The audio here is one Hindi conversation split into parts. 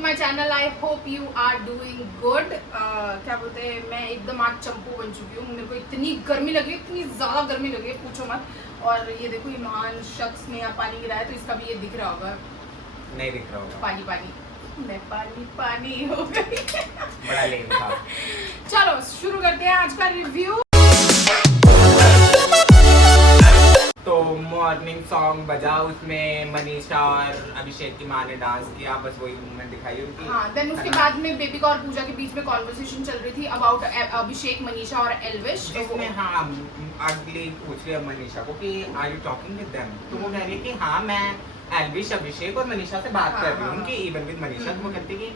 To my channel. I hope you are doing good. क्या बोलते हैं, मैं एकदम आज चंपू बन चुकी हूँ। मेरे को इतनी गर्मी लगी, इतनी ज़्यादा गर्मी लगी है, पूछो मत। और ये देखो, ये महान शख्स ने यहाँ पानी गिराया, तो इसका भी ये दिख रहा होगा। नहीं दिख रहा होगा। पानी पानी, मैं पानी पानी हो गई। बड़ा लेट था। चलो शुरू करते हैं आज का रिव्यू। तो मॉर्निंग सॉन्ग बजा, उसमें मनीषा और अभिषेक की माँ ने डांस किया, बस वही मूवमेंट दिखाई उनकी। हाँ, देन उसके बाद में बेबिका और पूजा के बीच में कॉन्वर्सेशन चल रही थी अबाउट अभिषेक, मनीषा और एल्विश। जिसमें हाँ अगली पूछ रही है मनीषा को कि are you talking with them, तो वो कह रही है कि हाँ मैं एल्विश, अभिषेक और मनीषा से बात कर रही हूँ उनकी इवन विद मनीषा। तो वो कहती है कि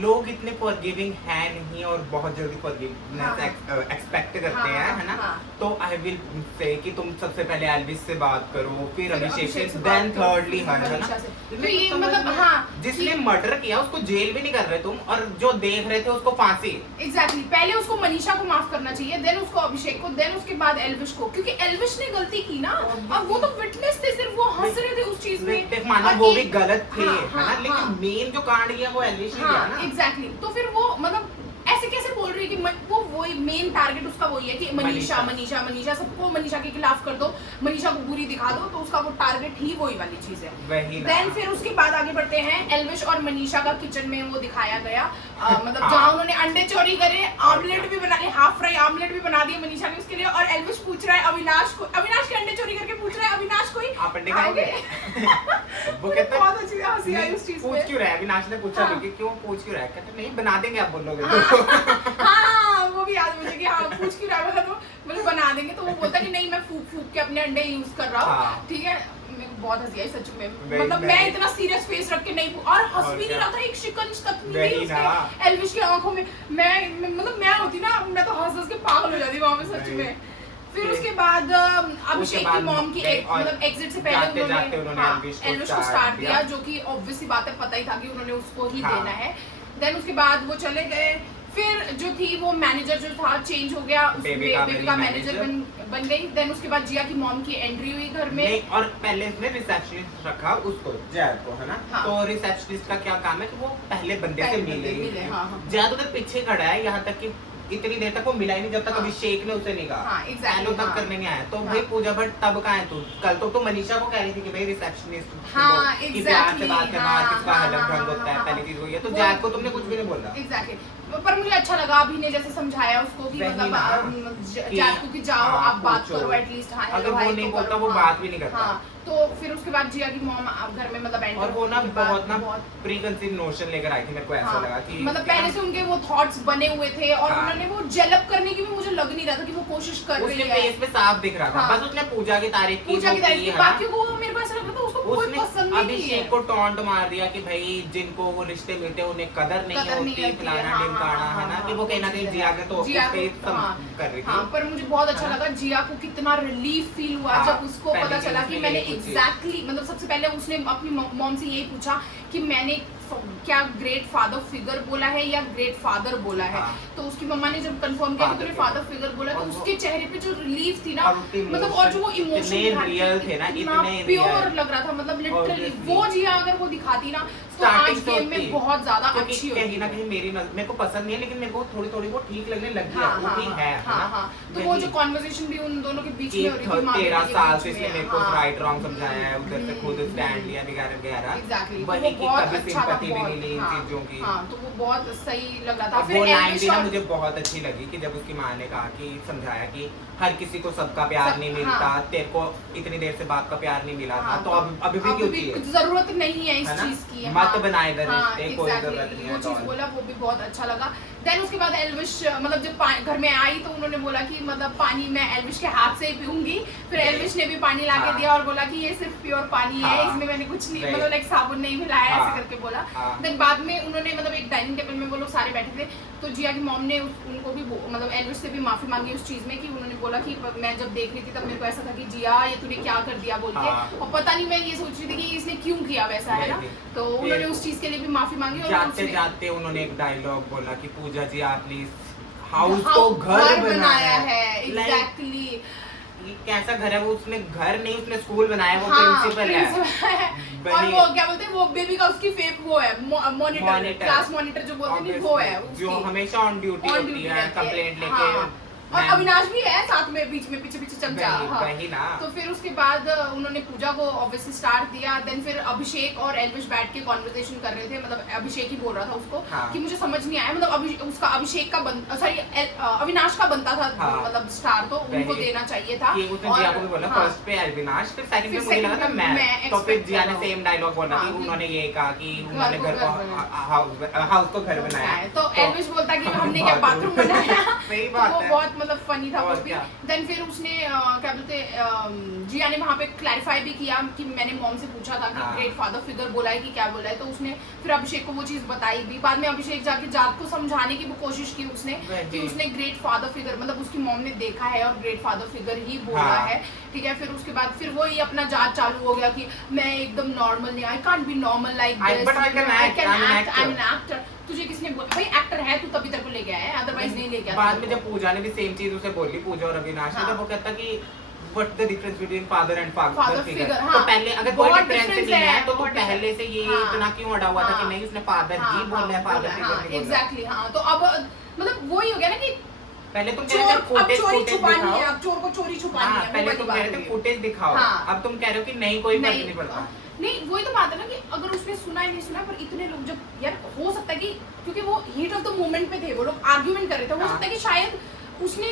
लोग इतने फॉरगिविंग है नहीं और बहुत जल्दी फॉरगिवनेस एक्सपेक्ट करते हैं, है ना। तो आई विल से कि तुम सबसे पहले एल्विश से बात करो, फिर अभिषेक से, देन थर्डली हर, है ना। तो ये मतलब हाँ, जिसने मर्डर किया उसको जेल भी नहीं कर रहे तुम, और जो देख रहे थे उसको फांसी। एग्जैक्टली, पहले उसको मनीषा को माफ करना चाहिए, देन उसको अभिषेक को, देन उसके बाद एल्विश को, क्योंकि एल्विश ने गलती की ना। अब वो तो विटनेस थे, सिर्फ वो हंस रहे थे उस चीज में। माना वो भी गलत थे, है ना, लेकिन मेन जो कांड किया वो एग्जैक्टली। तो फिर वो मतलब ऐसे कैसे बोल रही है कि वो वही मेन टारगेट उसका वही है कि मनीषा मनीषा मनीषा, सबको मनीषा के खिलाफ कर दो, मनीषा को बुरी दिखा दो, तो उसका वो टारगेट ही वही वाली चीज है। देन फिर उसके बाद आगे बढ़ते हैं। एल्विश और मनीषा का किचन में वो दिखाया गया, मतलब जहाँ उन्होंने अंडे चोरी करे, आमलेट भी बना लिए, हाफ फ्राई आमलेट भी बना दिए मनीषा ने उसके लिए। और एल्विश पूछ रहा है अविनाश को, अविनाश के अंडे चोरी करके पूछ रहा है अविनाश को ही आप अंडे खाओगे। वो कहता है बहुत अच्छी हंसी आई उस चीज पे। पूछ क्यों रहा है, अविनाश ने पूछा कि क्यों पूछ क्यों रहा है, कहते नहीं बना देंगे आप बोलोगे। हाँ, वो भी याद मुझे कि हाँ पूछ क्यों रहा है, तो मतलब बना देंगे। तो वो बोलता कि नहीं मैं फूक फूक के अपने अंडे यूज कर रहा हूँ, ठीक है। मेरे को बहुत हंसी आई सच में, मतलब मैं इतना सीरियस फेस रख के नहीं, और हंस भी नहीं रहा था, एक शिकंज तक नहीं थी उसके एल्विश की आंखों में। मतलब मैं होती ना, मैं तो हंस हंस के पागल हो जाती वहां पे सच में। फिर उसके बाद अभिषेक की मॉम की मतलब एग्जिट से पहले उन्होंने एल्विश को स्टार्ट दिया, जो कि ऑब्वियस सी बात है, पता ही था कि उन्होंने उसको ही देना है। देन उसके बाद वो चले गए। फिर जो थी वो मैनेजर जो था चेंज हो गया, बेबिका मैनेजर बन गई। देन उसके बाद जिया की मॉम की एंट्री हुई घर में, और पहले इसने रिसेप्शनिस्ट रखा उसको, जैद को, है ना। हाँ। तो रिसेप्शनिस्ट का क्या काम है कि वो पहले बंदे से मिले। जैद उधर पीछे खड़ा है, यहाँ तक कि इतनी देर तक वो मिला ही नहीं जब तक अभिषेक ने उसे नहीं कहा। एलो तक करने नहीं आया। तो भाई पूजा भट्ट तब कहाँ है तू? कल तो मनीषा को कह रही थी कि भाई रिसेप्शनिस्ट की प्यार से बात करना, किसका हलक भंग होता है, पहली चीज वही है। तो जैद को तुमने कुछ भी नहीं बोला। एग्जैक्टली, पर मुझे अच्छा लगा अभी ने जैसे समझाया उसको कि मतलब जैद को कि जाओ आप बात करो एटलीस्ट। हाँ, अगर वो नहीं बोलता वो बात भी नहीं करता। तो फिर उसके बाद जिया की मॉम घर में मतलब एंटर, और वो ना बहुत प्रीकंसीव नोशन लेकर आई थी। मेरे को ऐसा लगा कि मतलब पहले से उनके वो थॉट्स बने हुए थे, और उन्होंने वो जेलअप करने की भी मुझे लग नहीं रहा था कि वो कोशिश कर रही है। उसके फेस पे साफ दिख रहा था। बस उसने पूजा की तारीफ की, बाकी को मेरे को ऐसा लग रहा था उसको कोई पसंद नहीं है। अभिषेक को टॉन्ट मार दिया कि भाई जिनको वो रिश्ते मिलते हैं उन्हें कदर नहीं होती, फलाना ढिमकाना, है ना, कि वो कहीं ना कहीं जिया के तो कर रही थी। पर मुझे बहुत अच्छा लगा जिया को, कितना रिलीफ फील हुआ जब उसको पता चला कि मैंने एग्जैक्टली मतलब सबसे पहले उसने अपनी मॉम से यही पूछा कि मैंने क्या ग्रेट फादर फिगर बोला है या ग्रेट फादर बोला है। तो उसकी मम्मा ने जब कंफर्म किया कि तूने फादर फिगर बोला, तो उसके चेहरे पे जो रिलीफ थी ना, मतलब और जो वो इमोशन रियल थे ना, इतने प्योर लग रहा था, मतलब लिटरली वो जिया अगर वो दिखाती ना तो आज गेम में बहुत ज्यादा अच्छी होती। कहीं ना कहीं मेरे को पसंद नहीं है, लेकिन मेरे को थोड़ी वो ठीक लगने लग गई है। तो वो जो कन्वर्सेशन भी उन दोनों के बीच में हो रही थी, 13 साल से इसने मेरे को राइट रॉन्ग समझाया है, उधर से खुद स्टैंड लिया वगैरह। एग्जैक्टली, वही की कभी सिंपैथी भी नहीं ली इन चीजों की। तो वो बहुत सही लग रहा था। फिर वो लाइन भी ना मुझे बहुत अच्छी लगी कि जब उसकी माँ ने कहा कि समझाया कि हर किसी को सबका प्यार नहीं मिलता, तेरे को इतनी देर से बाप का प्यार नहीं मिला था, तो अब अभी भी क्यों चाहिए, जरूरत नहीं है इस चीज की, मत बनाए इधर रिश्ते, कोई जरूरत नहीं है। वो चीज बोला, वो भी बहुत अच्छा लगा। देन उसके बाद एल्विश मतलब जब घर में आई तो उन्होंने बोला कि मतलब पानी मैं एल्विश के हाथ से ही पीऊंगी। फिर एल्विश ने भी पानी ला के दिया और बोला कि ये सिर्फ प्योर पानी है, इसमें मैंने कुछ नहीं मतलब लाइक साबुन नहीं मिलाया, ऐसे करके बोला। देन बाद में उन्होंने मतलब एक डाइनिंग टेबल में वो लोग सारे बैठे थे, तो जिया की मॉम ने उनको भी मतलब एल्विश से भी माफी मांगी उस चीज में कि उन्होंने बोला कि मैं जब देख रही थी तब मेरे को ऐसा था कि जिया ये तूने क्या कर दिया बोल के, और पता नहीं मैं ये सोच रही थी कि इसने क्यों किया वैसा, है ना। तो उन्होंने उस चीज के लिए भी माफी मांगी। और जाते जाते उन्होंने एक डायलॉग बोला कि पूजा जी आप प्लीज हाउस को घर बनाया है। एग्जैक्टली, ये कैसा घर है, वो उसने घर नहीं उसने स्कूल बनाया, वो हाँ, प्रिंसिपल है। और वो क्या बोलते हैं वो बेबी का उसकी फेक वो है मॉनिटर, क्लास मॉनिटर जो बोलते हैं वो है उसकी, जो हमेशा ऑन ड्यूटी होती है कंप्लेंट लेके। और अविनाश भी है साथ में बीच में पीछे चमचा। वही ना। तो फिर उसके बाद उन्होंने पूजा को ऑब्वियसली स्टार्ट दिया। देन फिर अभिषेक और एल्विश बैठ के कॉन्वर्सेशन कर रहे थे, मतलब अभिषेक ही बोल रहा था उसको कि मुझे समझ नहीं आया, मतलब उसका अभिषेक का सॉरी अविनाश का बनता था मतलब स्टार, तो उनको देना चाहिए था। जिया को भी बोला फर्स्ट पे अविनाश, फिर सेकंड पे मुझे लगा था मैं, तो फिर जिया ने सेम डायलॉग बोला कि उन्होंने ये कहा कि उन्होंने घर को हाउस को घर बनाया, तो एल्विश बोलता कि हमने क्या बाथरूम बनाया। सही बात है, बहुत मतलब फनी था वो भी। देन फिर उसने क्या बोलते जिया ने वहाँ पे क्लैरिफाई भी किया कि मैंने मॉम से पूछा था कि ग्रेट फादर फिगर बोला है कि क्या बोला है, तो उसने फिर अभिषेक को वो चीज बताई भी। बाद में अभिषेक जाके जात को समझाने की वो कोशिश की उसने कि उसने ग्रेट फादर फिगर मतलब उसकी मॉम ने देखा है और ग्रेट फादर फिगर ही बोला है, ठीक है। फिर उसके बाद फिर वो ही अपना जात चालू हो गया कि मैं एकदम नॉर्मल नहीं, I can't be normal like this, I can act, I am an actor. तुझे किसने बोला भाई एक्टर है तू तभी तेरे को लेके आया है, अदरवाइज नहीं लेके आता। बाद में जब पूजा ने भी सेम चीज उसे बोली, पूजा और अविनाश ने, जब वो कहता कि what the difference between father and father figure, तो पहले अगर कोई डिफरेंस नहीं है तो पहले से ये इतना क्यों अड़ा हुआ था कि नहीं उसने फादर ही बोला है, फादर फिगर नहीं बोला। एग्जैक्टली हाँ, तो अब मतलब वही हो गया ना कि पहले तुम चोरी छुपानी है, अब चोर को चोरी छुपानी है, पहले तुम कह रहे थे फुटेज दिखाओ, अब तुम कह रहे हो कि नहीं कोई फर्क नहीं पड़ता। नहीं वही तो बात है ना कि अगर उसने सुना है नहीं सुना, पर इतने लोग जब यार हो सकता है कि क्योंकि वो हीट ऑफ द मोमेंट पे थे, वो लोग आर्ग्यूमेंट कर रहे थे, हो सकता है कि शायद उसने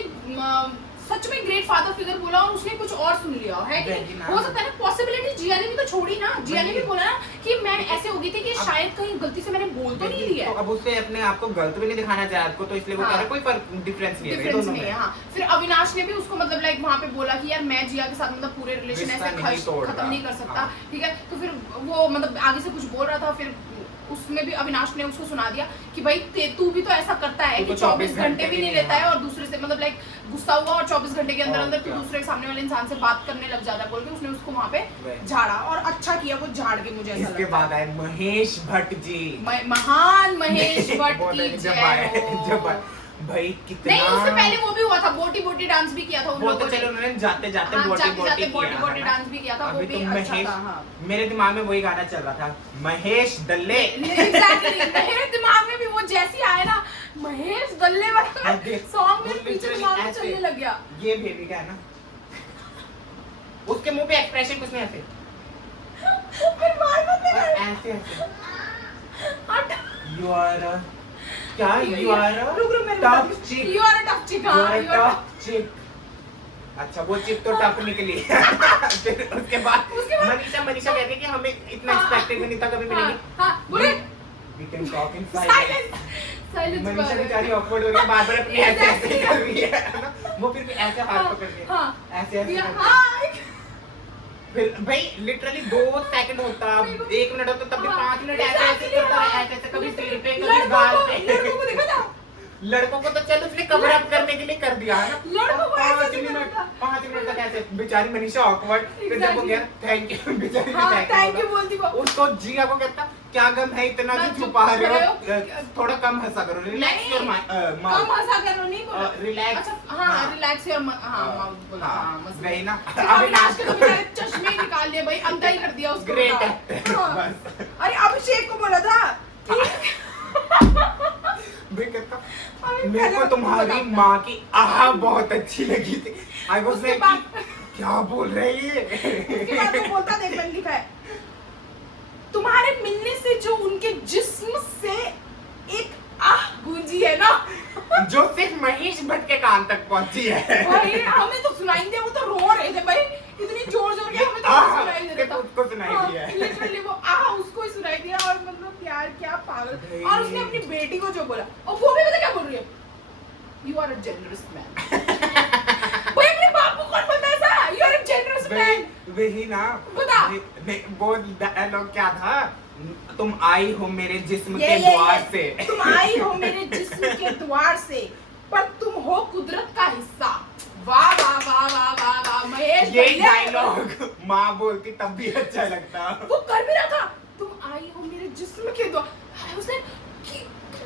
सच में ग्रेट फादर फिगर बोला और उसने कुछ और सुन लिया है कि हो सकता है ना पॉसिबिलिटी। जिया ने भी तो छोड़ी ना, जिया ने भी बोला ना कि मैं ऐसे हो गई थी कि शायद कहीं गलती से मैंने बोल तो नहीं लिया, तो अब उससे अपने आप को गलत भी नहीं दिखाना चाहे आपको, तो इसलिए वो कह रहा है कोई फर्क डिफरेंस नहीं है दोनों में। हाँ फिर अविनाश ने भी उसको मतलब लाइक वहां पे बोला कि यार मैं जिया के साथ मतलब पूरे रिलेशन ऐसे खत्म नहीं कर सकता, ठीक है। तो फिर वो मतलब आगे से कुछ बोल रहा था, फिर उसमें भी अविनाश ने उसको सुना दिया कि भाई तू भी तो ऐसा करता है कि 24 घंटे भी नहीं लेता है और दूसरे से मतलब लाइक गुस्सा हुआ और 24 घंटे के अंदर अंदर तू दूसरे सामने वाले इंसान से बात करने लग जाता है बोल के उसने उसको वहाँ पे झाड़ा, और अच्छा किया वो झाड़ के। मुझे इसके बाद आए महेश भट्ट जी, महान महेश भट्ट की जय हो। भाई कितना नहीं उससे पहले वो भी हुआ था, बोटी बोटी डांस भी किया था उन लोगों ने, चलो उन्होंने जाते जाते बोटी बोटी डांस भी किया था, वो भी अच्छा था। हाँ मेरे दिमाग में वही गाना चल रहा था, महेश दल्ले। एग्जैक्टली मेरे दिमाग में भी वो जैसी आया ना महेश दल्ले वाला सॉन्ग में पीछे दिमाग में चलने लग गया। ये बेबी का है ना, उसके मुंह पे एक्सप्रेशन कुछ नहीं ऐसे फिर मार ऐसे यू आर क्या यू आर टफ चिक, यू आर अ टफ चिक, हां यू आर टफ चिक। अच्छा वो चिक तो टफ निकली। फिर उसके बाद मनीषा कहती है कि हमें इतना एक्सपेक्टेड नहीं था कभी मिलेंगे। हां बोले we can talk in silence. Manisha बेचारी ऑकवर्ड हो रही है, बार-बार अपनी ऐसे कर रही है ना, वो फिर भी ऐसे हाथ पकड़ के हां ऐसे हां फिर भाई लिटरली 2 सेकंड होता, 1 मिनट होता, तब भी 5 मिनट ऐसे करता है, ऐसे कभी सिर पे कभी गाल पे। लड़कों को देखा था, लड़कों को तो चल उसने कवर अप करने के लिए कर दिया है ना, लड़कों को 5 मिनट तक ऐसे बेचारी मनीषा ऑकवर्ड। फिर जब वो गया थैंक यू बेचारी ने थैंक यू बोलती वो, उसको जिया को कहता क्या गम है इतना जो छुपा रहे हो, थोड़ा कम हंसा करो, रिलैक्स योर माइंड, कम हंसा करो नहीं बोला रिलैक्स। अच्छा हां रिलैक्स योर हां बोला हां वही ना। अविनाश के तो बेचारे चश्मे निकाल लिए भाई, अंधा ही कर दिया उसको। ग्रेट है। अरे अभिषेक को बोला था मेरे को तुम्हारी माँ की आह बहुत अच्छी लगी थी। आई वाज लाइक क्या बोल रही है। उसके बाद वो बोलता देख मैंने लिखा है तुम्हारे मिलने से जो उनके जिस्म से एक आह गूंजी है ना, जो सिर्फ महेश भट्ट के कान तक पहुंची है। भाई हमें तो सुनाई नहीं दिया, वो तो रो रहे थे भाई इतनी जोर जोर के, हमें तो सुनाई नहीं देता, उसको सुनाई दिया है लिटरली वो आह उसको ही सुनाई दिया। और मतलब यार क्या पागल। और उसने अपनी बेटी को जो बोला, और वो भी पता क्या बोल रही है, you are a generous man. भाई अपने बाप को कौन बोलता है ऐसा, you are a generous man. वही ना बता वो डायलॉग क्या था, तुम आई हो मेरे जिस्म के द्वार से, तुम आई हो मेरे जिस्म के द्वार से, पर तुम हो कुदरत का हिस्सा। वाह वाह वाह वाह वाह वाह महेश, ये डायलॉग माँ बोलती तब भी अच्छा लगता। वो कर भी रहा था, तुम आई हो मेरे जिस्म के द्वार, उसने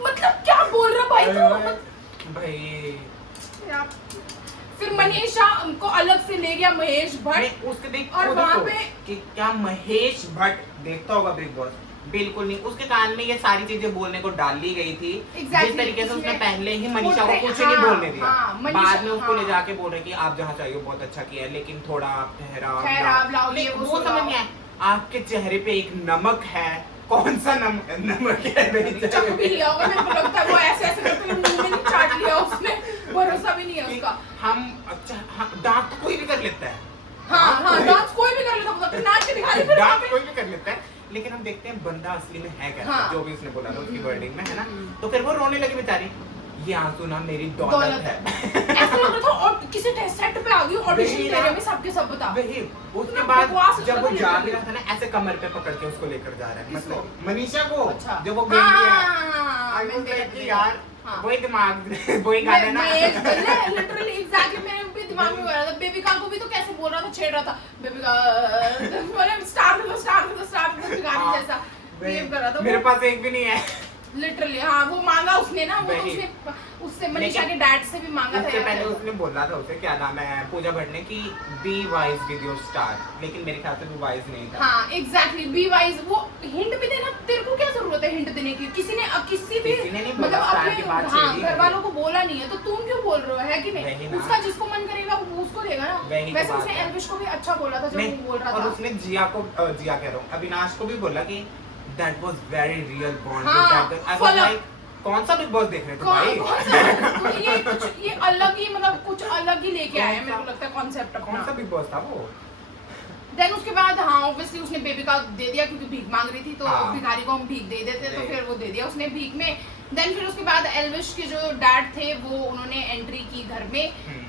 मतलब क्या बोल रहा भाई तू। भाई फिर मनीषा को अलग से ले गया महेश भट्ट, उसके देख और वहाँ पे कि क्या महेश भट्ट देखता होगा बिग बॉस, बिल्कुल नहीं। उसके कान में ये सारी चीजें बोलने को डाल ली गई थी। जिस तरीके से उसने पहले ही मनीषा को कुछ नहीं बोलने दिया, बाद में उसको ले जाके बोल रहे कि आप जहाँ चाहिए बहुत अच्छा किया है, लेकिन थोड़ा आप ठहराव लाओ। वो समझ नहीं आया, आपके चेहरे पे एक नमक है, कौन सा नमक है? चाकू भी लिया होगा, मेरे को लगता है वो ऐसे ऐसे करके मुंह में नहीं चाट लिया उसने, भरोसा भी नहीं है उसका। हम अच्छा दांत तो कोई भी कर लेता है, हाँ डांस कोई भी कर लेता है, नाच के दिखा दे, डांस कोई भी कर लेता है, लेकिन हम देखते हैं बंदा असली में है कैसा, जो भी उसने बोला था उसकी वर्डिंग में, है ना। तो फिर वो रोने लगी बेचारी, ये आंसू ना मेरी दौलत है। ऐसा लग रहा था और किसी सेट पे आ गई ऑडिशन दे रहे में सबके सब बता। वही उसके बाद जब वो जा भी रहा था ना, ऐसे कमर पे पकड़ के उसको लेकर जा रहा है, मतलब मनीषा को, जब वो गई है यार, वही दिमाग वही गाना ना, लिटरली एग्जैक्टली मेरे भी दिमाग में आ रहा था। बेबिका को भी तो कैसे बोल रहा था, छेड़ रहा था, बेबिका मतलब स्टार्ट गाने जैसा वेव कर रहा था। मेरे पास एक भी नहीं है लिटरली। हाँ वो मांगा उसने ना, वो उससे मनीषा के डैड से भी मांगा था। उससे पहले उसने बोला था उसे, क्या नाम है, पूजा भट्ट ने, कि be wise with your star, लेकिन मेरे ख्याल से वो वाइज नहीं था। हाँ एग्जैक्टली, बी वाइज। वो हिंट भी देना, तेरे को क्या जरूरत है हिंट देने की? किसी ने मतलब अपने घर वालों को बोला नहीं है, तो तुम क्यों बोल रहे हो, है कि नहीं? उसका जिसको मन करेगा वो उसको देगा ना। वैसे उसने एल्विश को भी अच्छा बोला था जब वो बोल रहा था, और उसने जिया कह रहा हूँ, अविनाश को भी बोला कि that was very real bond with that girl. I was like, कौन सा बिग बॉस देख रहे थे भाई? ये अलग ही, मतलब कुछ अलग ही लेके आया है, मेरे को लगता है कॉन्सेप्ट अपना। कौन सा बिग बॉस था वो? देन उसके बाद हाँ ऑब्वियसली उसने बेबी का दे दिया, क्योंकि भीख मांग रही थी, तो भिखारी को हम भीख दे देते, तो फिर वो दे दिया उसने भीख में। देन फिर उसके बाद एल्विश के जो डैड थे वो उन्होंने एंट्री की घर में,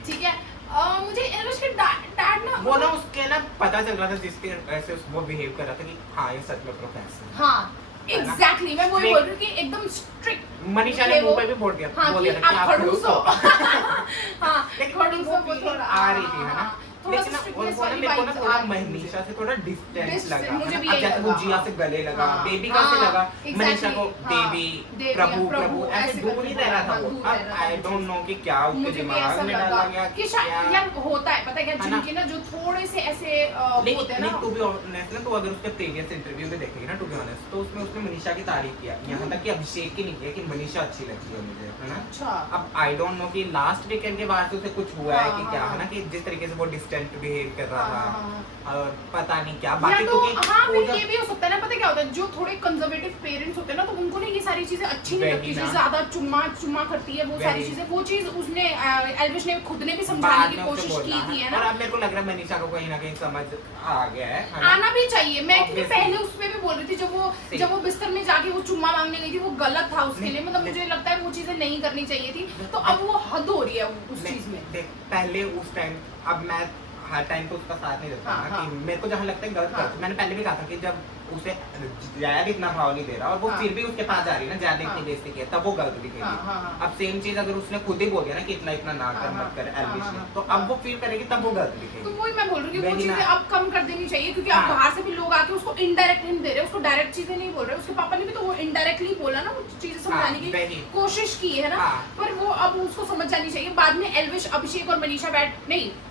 ठीक है। मुझे एल्विश के डैड ना, वो ना उसके ना पता चल रहा था जिसके ऐसे वो बिहेव कर रहा था कि हाँ ये सच में प्रोफेसर। हाँ एग्जैक्टली, मैं वही बोल रही हूँ कि एकदम स्ट्रिक्ट। मनीषा ने मुंह पे भी बोल दिया, बोल दिया कि आप खड़ूस हो। हाँ लेकिन वो थोड़ा आ रही थी, है ना। लेकिन मेरे को ना थोड़ा मनीषा से थोड़ा डिस्टेंस लगा, अब जैसे वो जिया से गले लगा, बेबिका से लगा, मनीषा को देवी प्रभु ऐसे दूर ही रह रहा था वो। अब आई डोंट नो कि क्या उसके दिमाग में डाला गया कि यार होता है, पता है क्या, जिनके ना जो थोड़े से ऐसे होते हैं ना, टू बी ऑनेस्ट ना, तो अगर उसके प्रीवियस इंटरव्यू में देखेंगे ना, टू बी ऑनेस्ट, तो उसमें उसने मनीषा की तारीफ किया, यहाँ तक कि अभिषेक की नहीं किया कि मनीषा अच्छी लगती है मुझे, है ना। अच्छा अब आई डोंट नो कि लास्ट वीकेंड के बाद से उसे कुछ हुआ है कि क्या, है ना, कि जिस तरीके से वो बिहेव कर रहा था, और पता नहीं क्या बाकी तो ये भी हो सकता है ना, पता क्या होता है, जो थोड़े कंजर्वेटिव पेरेंट्स होते हैं ना, तो उनको ना ये सारी चीजें अच्छी नहीं लगती, जो ज्यादा चुम्मा करती है, वो सारी चीजें, वो चीज उसने एल्विश ने खुद ने भी समझाने की कोशिश की थी, है ना। और अब मेरे को लग रहा है मनीषा को कहीं ना कहीं समझ आ गया है, आना भी चाहिए। मैं क्योंकि पहले उस पे भी बोल रही थी, जब वो बिस्तर में जाके वो चुम्मा मांगने गई थी, वो गलत था उसके लिए, मतलब मुझे लगता है वो चीजें नहीं करनी चाहिए थी, तो अब वो हद हो रही है उस चीज में। पहले उस टाइम, अब मैं हर टाइम तो उसका साथ नहीं देता ना, कि मेरे को जहाँ लगता है गलत मैंने पहले भी कहा था कि जब उसे जायद इतना भाव नहीं दे रहा और वो फिर भी उसके पास जा रही है ना, जायद इतनी बेइज्जती की है, तब वो गलत दिखेगी। अब सेम चीज अगर उसने खुद ही बोल दिया ना कि इतना ना कर, मत कर एल्विश ने, तो अब वो फील करेगी, तब वो गलत दिखेगी। तो वही मैं बोल रही हूँ कि वो चीजें अब कम कर देनी चाहिए, क्योंकि अब बाहर से भी लोग आके उसको इनडायरेक्ट हिंट दे रहे हैं, उसको डायरेक्ट चीजें नहीं बोल रहे। उसके पापा ने भी तो वो इनडायरेक्टली बोला ना, वो चीजें समझाने की कोशिश की है ना, पर वो अब उसको समझ जानी चाहिए। बाद में एल्विश, अभिषेक और मनीषा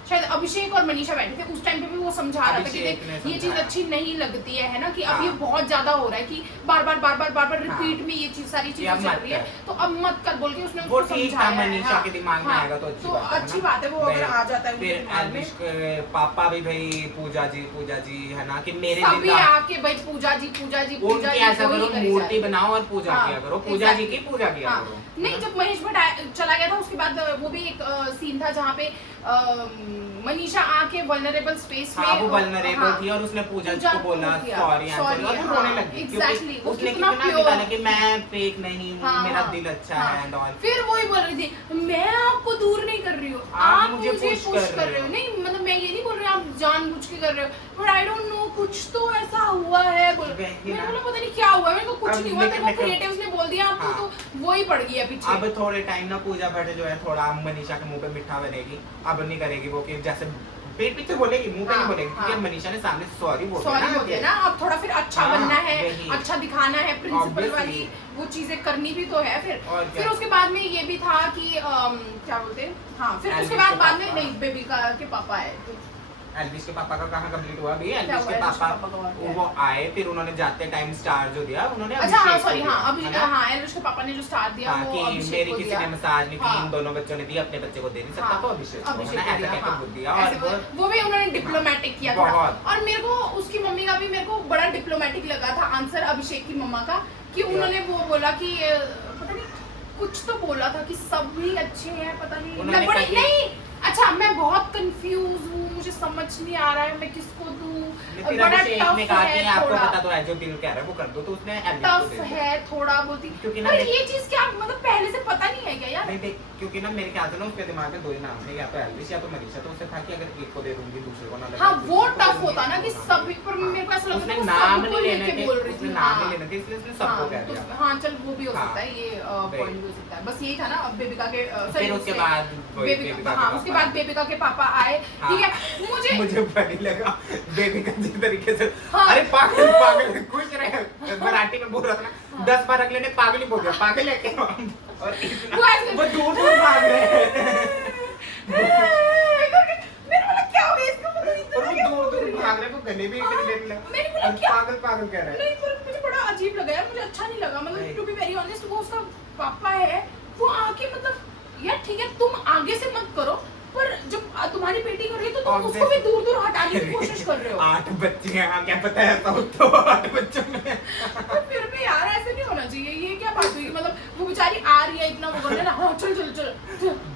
शायद अभिषेक और मनीषा बैठे थे, उस टाइम पे भी वो समझा रहा था कि देख ये चीज अच्छी नहीं लगती है ना, कि अब ये बहुत ज्यादा हो रहा है कि बार बार रिपीट में ये चीज सारी चीजें चल रही है, तो अब मत कर बोल के उसने उसको समझाया। मनीषा के दिमाग में आएगा तो अच्छी बात है, वो अगर आ जाता है। फिर एल्विश के पापा भी भाई पूजा जी है ना, कि मेरे सभी आके भाई पूजा जी ऐसा करो, मूर्ति बनाओ और पूजा किया करो, पूजा जी की पूजा किया करो। नहीं, जब महेश भट्ट चला गया था उसके बाद वो भी एक सीन था जहाँ पे मनीषा आके वल्नरेबल स्पेस में, वो वल्नरेबल थी और उसने पूजा को बोला सॉरी और वो रोने लगी, क्योंकि उसने कितना बताया कि मैं फेक नहीं हूँ, मेरा दिल अच्छा है एंड ऑल। फिर वही बोल रही थी, मैं आपको दूर नहीं कर रही हूँ, आप मुझे पुश कर रहे हो। नहीं मतलब मैं ये नहीं बोल रही आप जानबूझ के कर रहे हो, बट आई डोंट नो, कुछ तो ऐसा हुआ है। मेरे को पता नहीं क्या हुआ, मेरे को कुछ नहीं हुआ, तेरे को क्रिएटिव्स ने बोल दिया आपको, तो वही पड़ गया पीछे। अब थोड़े टाइम ना पूजा भट्ट जो है थोड़ा मनीषा के मुंह पे मिठा बनेगी, अब नहीं करेगी वो कि जैसे पेट पीछे बोलेगी, मुंह पे नहीं बोलेगी, क्योंकि मनीषा ने सामने सॉरी बोल दिया ना, अब थोड़ा फिर अच्छा बनना है, अच्छा दिखाना है, प्रिंसिपल वाली वो चीजें करनी भी तो है। फिर उसके बाद में ये भी था कि क्या बोलते हैं, हाँ फिर उसके बाद में नहीं बेबी का के पापा आए। एल्विश के पापा का कहाँ कंप्लीट हुआ अभी? एल्विश के पापा वो आए, फिर उन्होंने जाते टाइम स्टार जो दिया उन्होंने, अच्छा हाँ सॉरी हाँ अभी हाँ एल्विश के पापा ने जो स्टार दिया वो कि अभिषेक मेरी को किसी दिया। ने मसाज नहीं की, हाँ। इन दोनों बच्चों ने दिया, अपने बच्चे को दे नहीं सकता तो अभिषेक को, है ना, ऐसा कहकर बोल दिया। और वो भी उन्होंने डिप्लोमेटिक किया था। और मेरे को उसकी मम्मी का भी मेरे को बड़ा डिप्लोमेटिक लगा था आंसर अभिषेक की मम्मा का, कि उन्होंने वो बोला कि पता नहीं कुछ तो बोला था कि सभी अच्छे हैं, पता नहीं नहीं अच्छा मैं बहुत कंफ्यूज हूँ, मुझे समझ नहीं आ रहा है मैं किसको दूँ, बड़ा टफ है आपको पता तो है जो दिल कह रहा है वो कर दो, तो उसने टफ है थोड़ा बोलती, क्योंकि ना ये चीज क्या मतलब पहले से पता नहीं है क्या यार? नहीं देख, क्योंकि ना मेरे ख्याल से ना उसके दिमाग में दो ही नाम थे, या तो एल्विश या तो मनीषा, तो उससे था कि अगर एक को दे दूंगी दूसरे को ना लगे। हाँ वो टफ होता ना कि सभी, पर मेरे को ऐसा लगता है नाम नहीं लेने थे, बोल रही थी, नाम नहीं लेने थे, इसलिए उसने सबको कह दिया। हाँ चल वो भी हो सकता है, ये पॉइंट भी हो सकता है, बस यही था ना। अब बेबिका के फिर उसके बाद उसके बाद बेबिका के पापा आए, ठीक है। मुझे बड़ी लगा बेबिका जिस तरीके से, अरे पागल पागल खुश रहे, मराठी में बोल रहा था ना 10 बार अगले ने पागल ही बोल दिया, पागल है क्या? और वो दूर दूर भाग रहे हैं, क्या हो गया इसका मतलब, और वो दूर दूर भाग रहे हैं, वो गले भी पागल पागल कह रहे हैं। मुझे बड़ा अजीब लगा यार, मुझे अच्छा नहीं लगा, मतलब टू बी वेरी ऑनेस्ट। वो उसका पापा है, वो आके मतलब यार ठीक है तुम आगे से मत करो, पर जब तुम्हारी बेटी कर रही है तो तुम उसको भी दूर दूर हटाने की कोशिश कर रहे हो। 8 बच्चे हैं, क्या पता है तो 8 बच्चों में फिर भी यार ऐसे नहीं होना चाहिए, ये क्या बात हुई? मतलब वो बेचारी आ रही है इतना वो करने ना, हाँ चल चल चल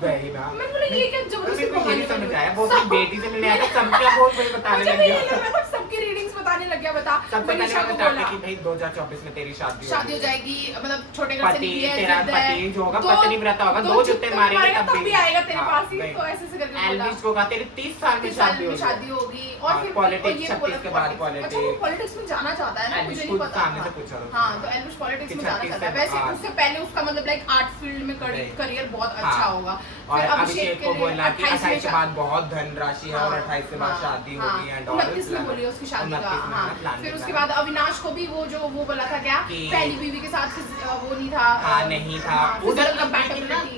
वही ना, मैं बोला ये क्या जबरदस्ती कहानी समझ आया, वो अपनी बेटी से मिलने आया था, सब क्या बहुत वही बताने लग गया, सबकी रीडिंग्स बताने लग गया। बता मनीषा को बोला कि भाई 2024 में तेरी शादी हो जाएगी, मतलब छोटे घर से निकली है, तेरा पति जो होगा पत्नी व्रत होगा, 2 जूते मारेगा तब भी आएगा तेरे पास ही, तो ऐसे से करके एल्विश को कहा तेरी 30 साल में शादी होगी। और फिर पॉलिटिक्स 36 के बाद पॉलिटिक्स में जाना चाहता है ना, मुझे नहीं पता। सामने से पूछा था हाँ तो एल्विश पॉलिटिक्स में जाना चाहता है, वैसे उससे पहले उसका मतलब लाइक आर्ट फील्ड में करियर बहुत अच्छा होगा। और अभिषेक को बोला कि 28 के बाद बहुत धनराशि है और 28 के बाद शादी होगी एंड ऑल, 29 में बोली उसकी शादी का। हाँ फिर उसके बाद अविनाश को भी वो जो वो बोला था क्या पहली बीवी के साथ वो नहीं था, नहीं था उधर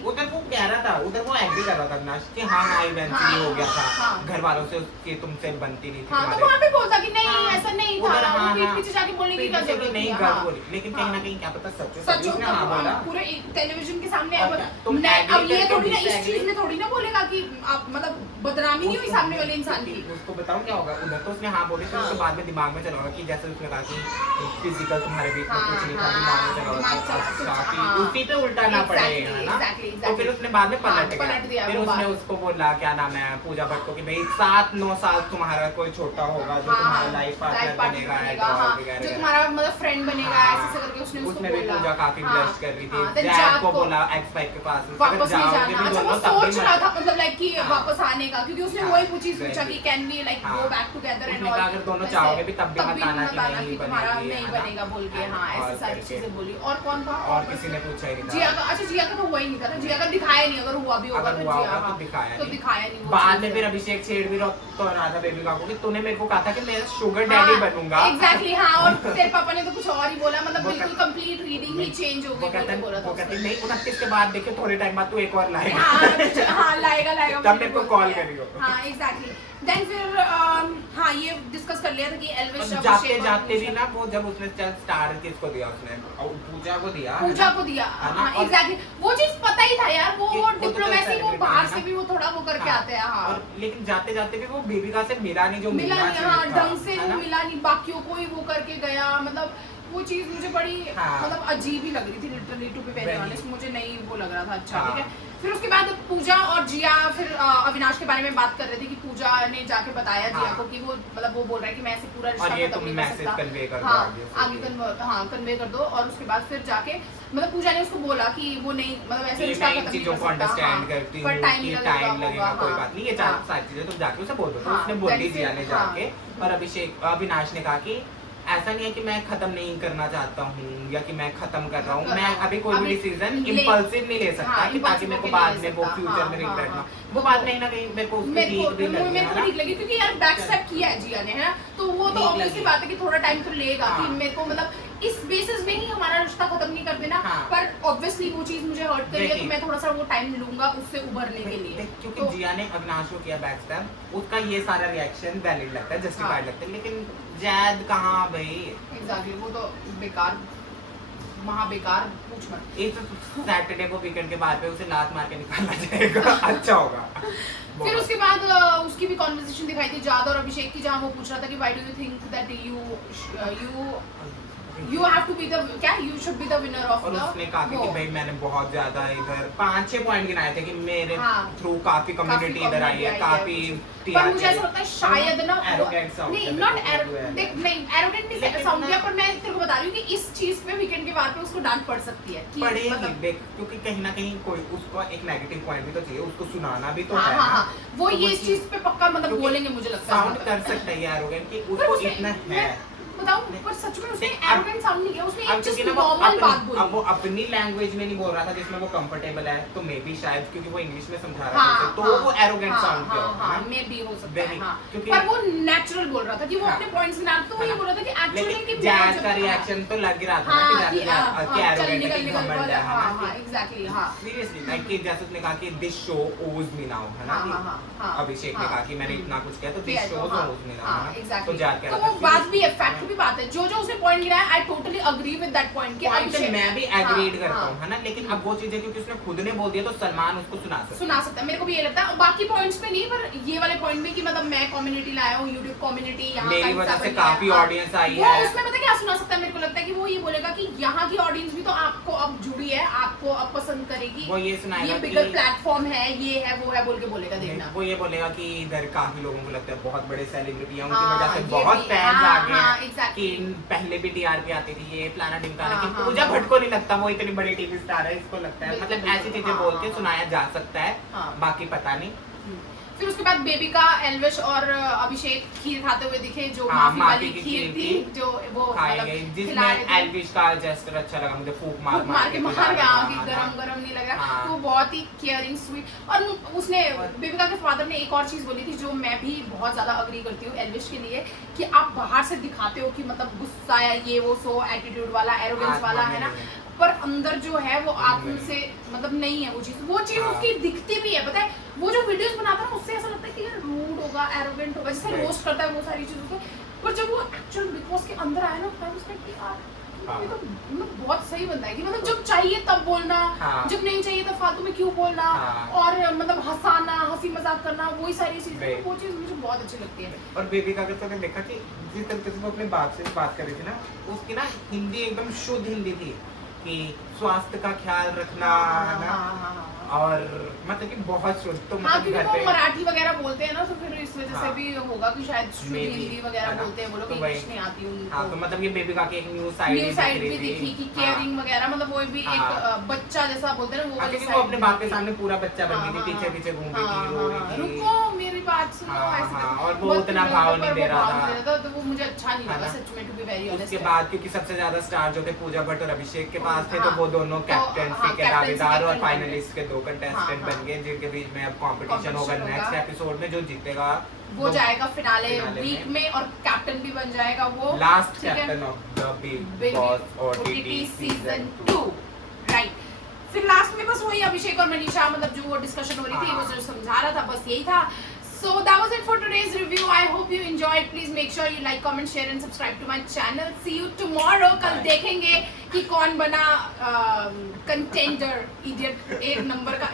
उधर वो कह रहा था, उधर वो एग्री कर रहा था अविनाश कि हाँ हाँ इवेंचुअली हो गया था, घर वालों से उसकी तुमसे बनती नहीं थी। हाँ तो वहाँ पे बोलता कि नहीं ऐसा नहीं था, पीठ पीछे जाके बोलने की क्या जरूरत नहीं गलत बोली, लेकिन कहीं ना कहीं क्या पता सच होगा पूरे टेलीविजन के सामने। अब ये थोड़ी ना इस चीज में थोड़ी ना बोलेगा कि आप मतलब बदनामी नहीं हुई सामने वाले इंसान की। उसको बताऊं क्या होगा, उधर तो उसने हाँ बोली, फिर उसके बाद में दिमाग में चला होगा कि जैसे उसने कहा कि फिजिकल तुम्हारे बीच में कुछ नहीं था, दिमाग में चला होगा उसी पे उल्टा ना पड़े, है ना। तो फिर उसने बाद में पलट दिया, फिर उसने उसको बोला क्या नाम है पूजा भट्ट को कि भाई 7-9 साल तुम्हारा कोई छोटा होगा जो तुम्हारा लाइफ पार्टनर बनेगा, जो तुम्हारा मतलब फ्रेंड बनेगा, ऐसे करके उसने उसने भी पूजा काफी ब्लश कर रही थी। जैक को बोला X5 के पास वापस नहीं जाना। अच्छा वो सोच रहा था मतलब लाइक कि वापस आने का, क्योंकि उसने वही पूछा कि can we like go back together and all. अगर दोनों चाहोगे भी तब भी मत आना कि तुम्हारा नहीं बनेगा बोल के। हाँ ऐसी सारी चीजें बोली। और कौन था? और किसी ने पूछा ही नहीं था। जिया का, अच्छा जिया का तो हुआ ही नहीं था ना, जिया का दिखाया नहीं, अगर हुआ भी होगा तो दिखाया नहीं। बाद में फिर अभिषेक छेड़ भी तो रहा था बेबी को कि तूने मेरे को कहा था कि मैं शुगर डैडी बनूंगा। एग्जैक्टली हाँ, और तेरे पापा ने तो कुछ और ही बोला, मतलब बिल्कुल कंप्लीट रीडिंग ही चेंज हो गई। बोला था नहीं 29 के बाद देखिए थोड़े टाइम बाद तू एक और लाएगा। हाँ लाएगा तब मेरे को कॉल करियो। हाँ एग्जैक्टली। देन फिर हाँ ये डिस्कस कर लिया था कि एल्विश जाते जाते भी ना वो जब उसने स्टार किसको दिया, उसने पूजा को दिया। हाँ एग्जैक्टली वो चीज पता ही था यार, वो डिप्लोमेसी वो बाहर से भी वो थोड़ा वो करके आते हैं। हाँ और लेकिन जाते जाते भी वो बेबिका से मिला नहीं, जो मिला नहीं। हाँ ढंग से वो मिला नहीं, बाकियों को ही वो करके गया। मतलब वो चीज मुझे बड़ी मतलब अजीब ही लग रही थी literally, to be very honest. मुझे नहीं वो लग रहा था अच्छा। ठीक है फिर उसके बाद पूजा और जिया फिर अविनाश के बारे में बात कर रहे थे कि पूजा ने जाके बताया जिया को कि वो मतलब वो बोल रहा है कि मैं ऐसे पूरा रिश्ता खत्म नहीं कर सकता। हाँ आगे कन्वे कर दो। और उसके बाद फिर जाके मतलब पूजा ने उसको बोला कि वो नहीं मतलब ऐसे रिश्ता खत्म नहीं कर सकता, पर टाइम लगेगा। कोई बात नहीं, ये सारी चीजें तुम जाके उसे बोल दो। उसने बोल दी जिया ने जाके। और अभिनाश ने कहा कि ऐसा नहीं है कि मैं खत्म नहीं करना चाहता हूँ या कि मैं खत्म कर रहा हूँ, मैं अभी कोई भी अभी डिसीजन ले- इम्पल्सिव नहीं ले सकता हाँ, कि ताकि मेरे को impulsive बाद नहीं में ले वो सकता, फ्यूचर हाँ, में हाँ, रिग्रेट हाँ। ना वो बात कहीं ना कहीं मेरे को उसकी मेरे ठीक भी लगी को है ना। ठीक लगी क्योंकि यार बैक स्टेप किया है जिया ने, है ना, तो वो तो ठीक ऑब्वियसली लगी। बात है कि थोड़ा टाइम तो लेगा कि हाँ। मेरे को मतलब इस बेसिस में ही हमारा रिश्ता खत्म नहीं कर देना, हाँ। पर ऑब्वियसली वो चीज मुझे हर्ट करी है तो देखिए। मैं थोड़ा सा वो टाइम लूंगा उससे उभरने के लिए। क्योंकि तो जिया ने अविनाश को किया बैक स्टेप, उसका ये सारा रिएक्शन वैलिड लगता है, जस्टिफाइड हाँ। लगता है, लेकिन जैद कहाँ भाई, एग्जैक्टली वो तो बेकार, महा बेकार, पूछ मत। इस सैटरडे को वीकेंड के बाद पे उसे लात मार के निकालना जाएगा अच्छा होगा। फिर उसके बाद उसकी भी कॉन्वर्सेशन दिखाई थी जाद और अभिषेक की, जहाँ वो पूछ रहा था कि why do you think that you have to be the क्या you should be the winner of और the उसने कहा कि war। भाई मैंने बहुत ज्यादा इधर 5-6 पॉइंट गिनाए थे कि मेरे हाँ। थ्रू काफी कम्युनिटी इधर आई है, काफी पर मुझे ऐसा लगता है शायद ना arrogant sound नहीं करते नॉट थे वो है। देख नहीं एरोगेंट नहीं लेकिन साउंड ना- किया, पर मैं तेरे को बता रही हूँ कि इस चीज पे वीकेंड के बाद पे उसको डांट पड़ सकती है कि पड़ेगी मतलब देख, क्योंकि कहीं ना कहीं कोई उसको एक नेगेटिव पॉइंट भी तो चाहिए, उसको सुनाना भी तो हाँ है हाँ ना। हाँ वो तो ये इस चीज पे पक्का मतलब क्योंकि बोलेंगे मुझे लगता है साउंड कर सकता है ये एरोगेंट कि पर उसको उसने- इतना मैं है। बताऊं पर सच में उसने देख, अब- एरोगेंट साउंड नहीं किया, उसने अब एक क्योंकि जस्ट ना वो नॉर्मल बात अपनी, अब वो बोली। अपनी लैंग्वेज में नहीं बोल रहा था जिसमें वो कंफर्टेबल है, तो मे बी शायद क्योंकि वो इंग्लिश में समझा रहा था हाँ, उसे, तो हाँ, वो एरोगेंट हाँ, साउंड किया हाँ, होगा हाँ, ना। मे भी हो सकता है, Very, हाँ। क्योंकि- पर वो नेचुरल बोल रहा था कि वो हाँ। अपने पॉइंट्स गिना रहा था, तो वो ये हाँ। बोल रहा था कि एक्चुअली लेकिन कि जैद का रिएक्शन तो लग ही रहा था ना हाँ, कि कि जैद कि चल एरोगेंट निकल है कि निकल घमंड वाला, है हाँ ना। हाँ एग्जैक्टली हाँ सीरियसली लाइक कि जैसे उसने कहा कि दिस शो ओज मी नाउ, है ना हाँ, कि हाँ, हाँ, अभिषेक ने हाँ, कहा कि मैंने इतना कुछ किया तो दिस शो ओज मी नाउ, है ना। एग्जैक्टली तो जैद कह तो रहा वो था बात भी है, फैक्ट भी बात है, जो जो उसने पॉइंट गिराया I totally agree with that point कि पॉइंट से अभिषेक मैं भी एग्रीड हाँ, करता हाँ। हूँ, है ना, लेकिन अब वो चीजें क्योंकि उसने खुद ने बोल दिया तो सलमान उसको सुना सकता है। सुना सकता है, मेरे को भी ये लगता है, और बाकी पॉइंट्स पे नहीं, पर ये वाले पॉइंट में कि मतलब मैं कम्युनिटी लाया हूँ, यूट्यूब कम्युनिटी यहाँ मेरी का हिस्सा वजह से बन गया है, काफी हाँ। ऑडियंस आई वो है। उसमें पता है क्या सुना सकता है, मेरे को लगता है कि वो ये बोलेगा कि यहाँ की ऑडियंस भी तो आपको अब जुड़ी है, आपको अब पसंद करेगी, वो ये सुनाएगा ये कि बिगर प्लेटफॉर्म है, ये है वो है बोल के बोलेगा, देखना। वो ये बोलेगा कि इधर काफी लोगों को लगता है बहुत बड़े सेलिब्रिटी हैं, उनकी हाँ, वजह से ये बहुत भी, फैंस हाँ, आ गए हाँ, हैं exactly। कि पहले भी टीआरपी आती थी, ये फलाना ढिमकाना, हाँ, कि हाँ, पूजा हाँ। भट्ट को नहीं लगता वो इतनी बड़ी टीवी स्टार है, इसको लगता है, बिल्कुल, मतलब ऐसी बिल्कुल, चीजें हाँ, बोल के हाँ, सुनाया जा सकता है, हाँ। बाकी पता नहीं। फिर उसके बाद बेबी का एल्विश और अभिषेक खीर खाते हुए दिखे, जो हाँ, माफी माफी वाली की खीर खीर थी, थी, जो वो खाए मतलब गए, खिला रहे जिसमें थे। एल्विश का जेस्चर अच्छा लगा मुझे, फूक मार फूक मार के खिला मार रहा गया था, कि हाँ, गरम गरम नहीं लग रहा, हाँ। तो वो बहुत ही केयरिंग स्वीट। और उसने बेबिका के फादर ने एक और चीज बोली थी जो मैं भी बहुत ज्यादा अग्री करती हूँ एल्विश के लिए, कि आप बाहर से दिखाते हो कि मतलब गुस्सा या ये वो सो एटीट्यूड वाला एरोगेंस वाला है ना, पर अंदर जो है वो आत्म से मतलब नहीं है वो चीज हाँ। उसकी दिखती भी है, पता है वो जो वीडियोस बनाता है ना उससे ऐसा लगता है कि यार रूड होगा, एरोगेंट होगा, जैसे Right। रोस्ट करता है वो सारी चीजों से, पर जब वो एक्चुअल बिग बॉस के अंदर आया ना तब उसने कि यार हाँ। ये तो मतलब बहुत सही बनता है कि मतलब जब चाहिए तब बोलना, हाँ। जब नहीं चाहिए तब फालतू में क्यों बोलना, हाँ। और मतलब हंसाना, हंसी मजाक करना, वही सारी चीजें, Right। वो चीज मुझे बहुत अच्छी लगती है। और बेबी का अगर तुमने देखा कि जिस तरीके से वो अपने बाप से बात कर रही थी ना, उसकी ना हिंदी एकदम शुद्ध हिंदी थी कि स्वास्थ्य का ख्याल रखना, है ना, और मतलब कि बहुत शुद्ध, तो हाँ मतलब क्योंकि घर वो पे मराठी वगैरह बोलते हैं ना, तो फिर इस वजह से हाँ। भी होगा कि शायद शुद्ध Maybe, हिंदी वगैरह है ना? बोलते हैं वो लोग, तो इंग्लिश वही- नहीं आती उनको। हाँ, तो मतलब ये बेबी का की एक न्यू साइड न्यू साइड भी दिखी कि केयरिंग वगैरह, मतलब वो भी एक हाँ। बच्चा जैसा बोलते हैं ना वो वाली क्योंकि वो side अपने भी बाप के दिखी। सामने पूरा बच्चा बन गई थी, हाँ, पीछे हाँ, पीछे घूम रही हाँ, थी, रो हाँ, रही थी। रुको मेरी बात सुनो, हाँ, ऐसे हाँ, करके। और वो बहुत उतना लोग भाव पर नहीं वो दे रहा भाव था। नहीं दे तो वो मुझे अच्छा नहीं है लगा ना? सच में, टू बी वेरी ऑनेस्ट। उसके बाद क्योंकि सबसे ज्यादा स्टार जो थे पूजा भट्ट और अभिषेक के पास थे, तो हाँ। वो दोनों तो, कैप्टनसी हाँ, के captaincy दावेदार और के फाइनलिस्ट के दो कंटेस्टेंट हाँ, बन गए, जिनके बीच में अब कंपटीशन होगा competition नेक्स्ट होगा। एपिसोड में, जो जीतेगा वो जाएगा फिनाले फिनाले वीक में। में, और कैप्टन भी बन जाएगा वो लास्ट ठीक है? Captain of the big Big boss OTT OTT season 2 right. फिर लास्ट में बस वही अभिषेक और मनीषा, मतलब जो वो डिस्कशन हो रही थी, हाँ। वो जो समझा रहा था, बस यही था। So that was it for today's review. I hope you enjoyed. Please make sure you like, comment, share and subscribe to my channel. See you tomorrow. कल Bye. देखेंगे कि कौन बना कंटेंडर, इडियट 1 नंबर का।